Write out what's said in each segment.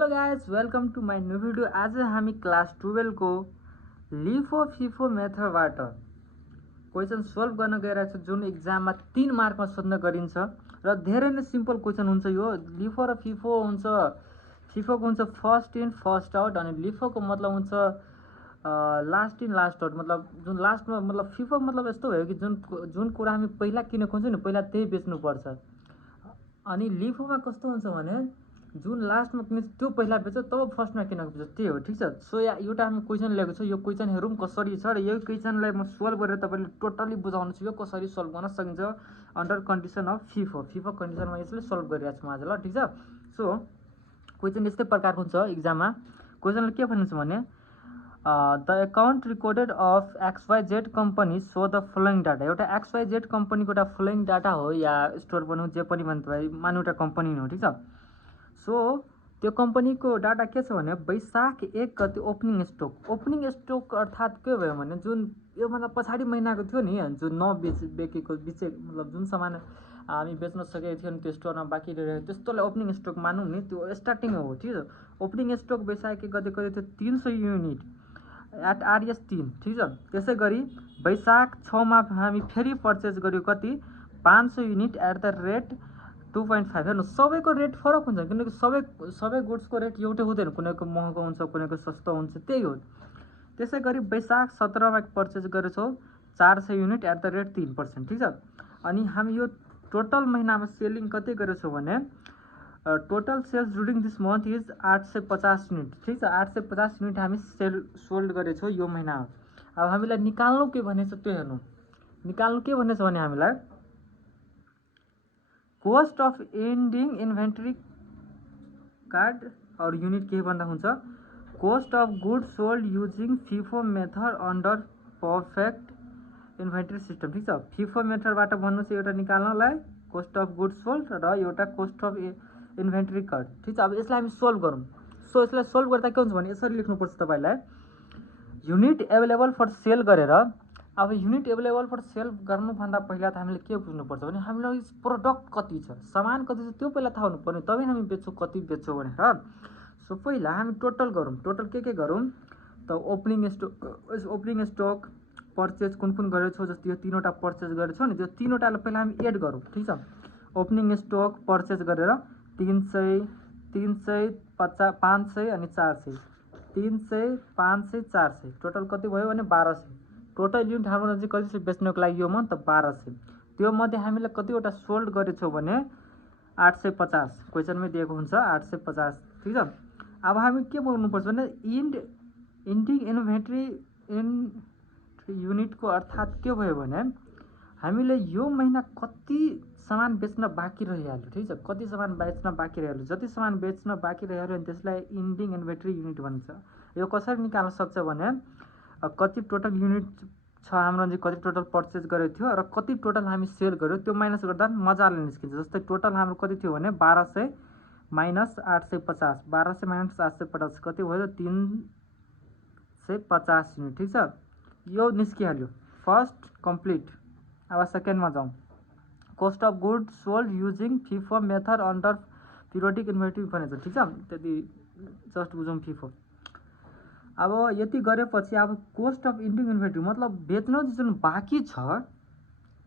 Hello guys, welcome to my new video. आज हामी class 12 को लिफो फिफो मेथडबाट क्वेसन सोल्भ गर्न गइरहेको छ, जुन एक्जाममा 3 मार्कमा सोध्न गरिन्छ र धेरै नै सिम्पल क्वेसन हुन्छ। यो लिफो र फिफो हुन्छ। फिफोको हुन्छ फर्स्ट इन फर्स्ट आउट अनि लिफोको मतलब हुन्छ लास्ट इन लास्ट आउट। मतलब जुन लास्टमा मतलब फिफो मतलब यस्तो भयो कि जुन कुरा हामी पहिला किनेको हुन्छ नि पहिला त्यही बेच्नुपर्छ। अनि लिफोमा कस्तो हुन्छ भने जुन लास्टमा किन्छ त्यो पहिला बेच्छ तब फर्स्टमा किनेको बेच्छ, त्यही हो। ठिक छ। सो एउटा हामी क्वेसन ल्याएको छ। यो क्वेसन हेरौँ कसरी छ र यो क्वेसनलाई म सोल्भ गरेर तपाईँले टोटली बुझाउनु छु यो कसरी सोल्भ गर्न सकिन्छ अन्डर कन्डिसन अफ फिफो कन्डिसनमा यसले सोल्भ गरिरहेको छु म आज, ल। ठिक छ। सो क्वेसन यस्तै प्रकारको हुन्छ एक्जाममा। क्वेसनले के भनिन्छ भने the account recorded of XYZ company so the following data. एउटा XYZ कम्पनीको एउटा फलोइङ डाटा हो या स्टोर भनौँ जे पनि भन्नु तपाईँ मानु एउटा कम्पनी हो। ठिक छ। सो त्यो कम्पनीको डाटा के छ भने वैशाख 1 गते ओपनिङ स्टोक अर्थात् के भयो भने जुन योभन्दा पछाडि महिनाको थियो नि, जुन बेचेको मतलब जुन सामान हामी बेच्न सकेको थियो नि त्यो स्टोरमा बाँकी रह्यो त्यस्तोलाई ओपनिङ स्टोक मानौँ नि, त्यो स्टार्टिङ हो। ठिक छ। ओपनिङ स्टोक वैशाख 1 गते कति थियो 300 युनिट एट RS 3। ठिक छ। त्यसै गरी वैशाख 6 मा हामी फेरि पर्चेज गर्यो कति 500 युनिट एट द रेट 2.5। हेर्नु सबैको रेट फरक हुन्छ किनकि सबै गुड्सको रेट एउटै हुँदैन, कुनैको महँगो हुन्छ कुनैको सस्तो हुन्छ, त्यही हो। त्यसै गरी वैशाख 17 मा पर्चेज गरेछौँ 400 युनिट एट द रेट 3%। ठिक छ। अनि हामी यो टोटल महिनामा सेलिङ कति गरेछौँ भने total sales during this month is 850 unit. ठिक छ। 850 युनिट हामी सोल्ड गरेछौँ यो महिनामा। अब हामीलाई निकाल्नु के भनेछ त्यो हेर्नु। निकाल्नु के भनेछ भने हामीलाई cost of ending inventory card और युनिट के भन्दा हुन्छ cost of good sold using FIFO method under perfect inventory system. ठिक छ। फिफो मेथडबाट भन्नु चाहिँ एउटा निकाल्नलाई कोस्ट अफ गुड सोल्ड र एउटा कोस्ट अफ इन्भेन्ट्री कार्ड। ठिक छ। अब यसलाई हामी सोल्भ गरौँ। सो यसलाई सोल्भ गर्दा के हुन्छ भने यसरी लेख्नुपर्छ तपाईँलाई युनिट एभाइलेबल फर सेल गरेर। अब युनिट एभाइलेबल फर सेल गर्नुभन्दा पहिला त हामीले के बुझ्नुपर्छ भने हामीलाई प्रोडक्ट कति छ, सामान कति छ त्यो पहिला थाहा हुनु पर्ने, तबै हामी बेच्छौँ कति बेच्छौँ भनेर। सो पहिला हामी टोटल गरौँ। टोटल के गरौँ त ओपनिङ स्टक पर्चेज कुन गरेछौँ, जस्तो यो 3वटा पर्चेज गरेछौँ नि त्यो 3वटालाई पहिला हामी एड गरौँ। ठिक छ। ओपनिङ स्टक पर्चेज गरेर 300 500 अनि 400 300 500 400 टोटल कति भयो भने 1200। टोटल युनिट हाम्रो चाहिँ कति छ बेच्नको लागि यो मन्थ 1200। त्यो मध्ये हामीले कतिवटा सोल्ड गरेछौँ भने 850। क्वेसनमै दिएको हुन्छ 850। ठिक छ। अब हामी के बोल्नुपर्छ भने इन्डिङ इन्भेन्ट्री युनिटको अर्थात् के भयो भने हामीले यो महिना कति सामान बेच्न बाँकी रहिहाल्यो। ठिक छ। कति सामान बेच्न बाँकी रहिहाल्यो, जति सामान बेच्न बाँकी रहिहाल्यो भने त्यसलाई इन्डिङ इन्भेन्ट्री युनिट भन्छ। यो कसरी निकाल्न सक्छ भने कति टोटल युनिट छ हाम्रो चाहिँ कति टोटल पर्चेज गरेको थियो र कति टोटल हामी सेल गर्यो त्यो माइनस गर्दा मजाले निस्किन्छ। जस्तै टोटल हाम्रो कति थियो भने 1200 माइनस 850 1200 माइनस 850 कति भयो 350 युनिट। ठिक छ। यो निस्किहाल्यो फर्स्ट कम्प्लिट। अब सेकेन्डमा जाउँ। Cost of good sold using FIFO method under periodic inventory भनेको। ठिक छ। त्यति जस्ट बुझौँ फिफो। अब यति गरेपछि अब कोस्ट अफ इन्डिङ इन्भेन्ट्री मतलब बेच्न जुन बाँकी छ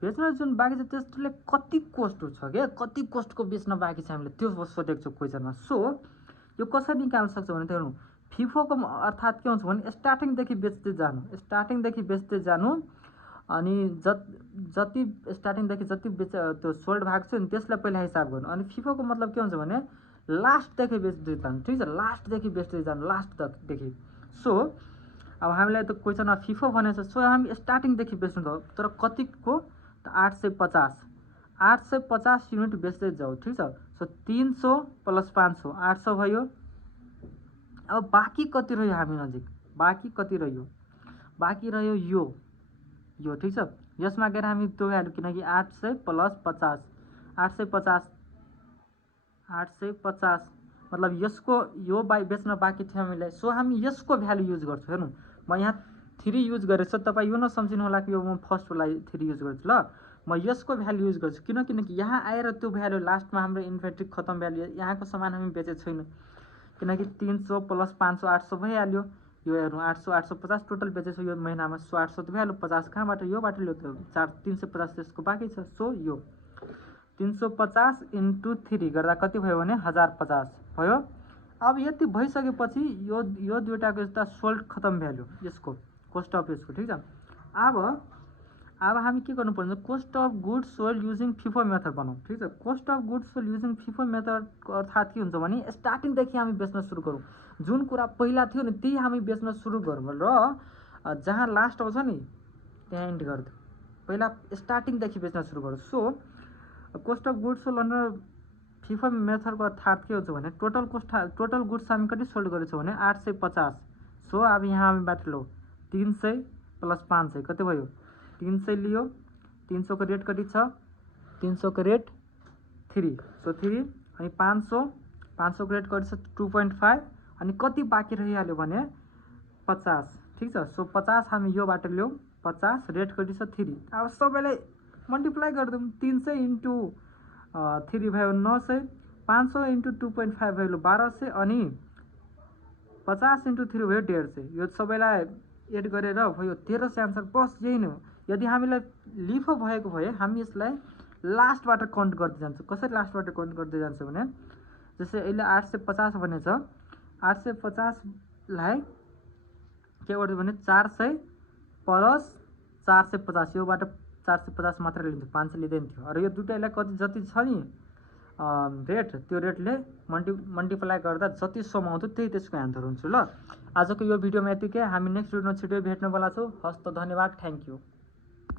त्यसले कति कोस्ट छ क्या, कति कोस्टको बेच्न बाँकी छ हामीले त्यो सोधेको छ क्वेसनमा। सो यो कसरी निकाल्न सक्छ भने हेर्नु फिफोको अर्थात् के हुन्छ भने स्टार्टिङदेखि बेच्दै जानु अनि जति स्टार्टिङदेखि जति त्यो सोल्ड भएको छ नि त्यसलाई पहिला हिसाब गर्नु। अनि फिफोको मतलब के हुन्छ भने लास्टदेखि बेच्दै जानु। ठिक छ। लास्टदेखि बेच्दै जानु लास्टदेखि। सो अब हामीलाई त क्वेसनमा फिफो भनेको छ। सो हामी स्टार्टिङदेखि बेच्नु भयो तर कतिको त 850 युनिट बेच्दै जाऊ। ठिक छ। सो 300 प्लस 500 800 भयो। अब बाँकी कति रह्यो हामी नजिक बाँकी कति रह्यो यो। ठिक छ। यसमा गएर हामी त्यो भ्यालु किनकि 800 प्लस 50 850 मतलब यसको यो बेच्न बाँकी थियो हामीलाई। सो हामी यसको भ्यालु युज गर्छौँ। हेर्नु म यहाँ 3 युज गरेछु, तपाईँ यो नसम्झिनु होला कि यो म फर्स्टलाई 3 युज गर्छु, ल। म यसको भ्यालु युज गर्छु किनकि यहाँ आएर त्यो भ्यालु लास्टमा हाम्रो इन्भेन्ट्री खतम भ्यालु यहाँको सामान हामी बेचेको छैन किनकि 300 + 500 800 भइहाल्यो। यो हेर्नु 800 850 टोटल बेचेछ यो महिनामा। 100 800 त भइहाल्यो। 50 कहाँबाट योबाट ल्यायो त 350 त्यसको बाँकी छ। सो यो 350 × 3 गर्दा कति भयो भने 1050 भयो। अब यति भइसकेपछि यो दुईटाको एउटा सोल्ड खतम भ्याल्यु यसको कस्ट अफ यसको, ठिक छ। अब हामी के गर्नुपर्छ, cost of goods sold using FIFO method बनाऊ, ठिक छ। Cost of goods sold using FIFO मेथडको अर्थात् के हुन्छ भने स्टार्टिङदेखि हामी बेच्न सुरु गरौँ। जुन कुरा पहिला थियो नि त्यही हामी बेच्न सुरु गरौँ र जहाँ लास्ट आउँछ नि त्यहाँ एन्ड गरिदिउँ। पहिला स्टार्टिङदेखि बेच्न सुरु गरौँ। So cost of goods sold under FIFO मेथडको अर्थात् के हुन्छ भने टोटल गुड्स हामी कति सोल्ड गरेछौँ भने 850। सो अब यहाँ हामी बाटो 300 + 500 कति भयो 300 लियो। 300 को रेट कति छ 300 को रेट 3, सो 3 अनि 500 को रेट कति छ 2.5 अनि कति बाँकी रहिहाल्यो भने 50, ठिक छ। सो 50 हामी यो बाटो ल्याउँ। 50 रेट कति छ 3। अब सबैलाई मल्टिप्लाई गरिदिउँ। 300 × 3 भयो 900, 500 × 2.5 भयो 1200 अनि 50 × 3 भयो 150। यो सबैलाई एड गरेर भयो 1300 आन्सर। बस यही नै हो। यदि हामीलाई लिफो भएको भए हामी यसलाई लास्टबाट काउन्ट गर्दै जान्छौँ। कसरी लास्टबाट काउन्ट गर्दै जान्छ भने जस्तै अहिले 850 भनेछ। 850 लाई के गर्दै भने 400 + 450 योबाट 450 मात्र लिन्थ्यो, 500 लिँदैन थियो। र यो दुईटालाई कति जति छ नि रेट त्यो रेटले मल्टिप्लाई गर्दा जति सम आउँथ्यो त्यही त्यसको एन्सर हुन्छ। ल आजको यो भिडियोमा यतिकै। हामी नेक्स्ट भिडियोमा छिटै भेट्नेवाला छौँ। हस्त धन्यवाद, थ्याङ्क यू।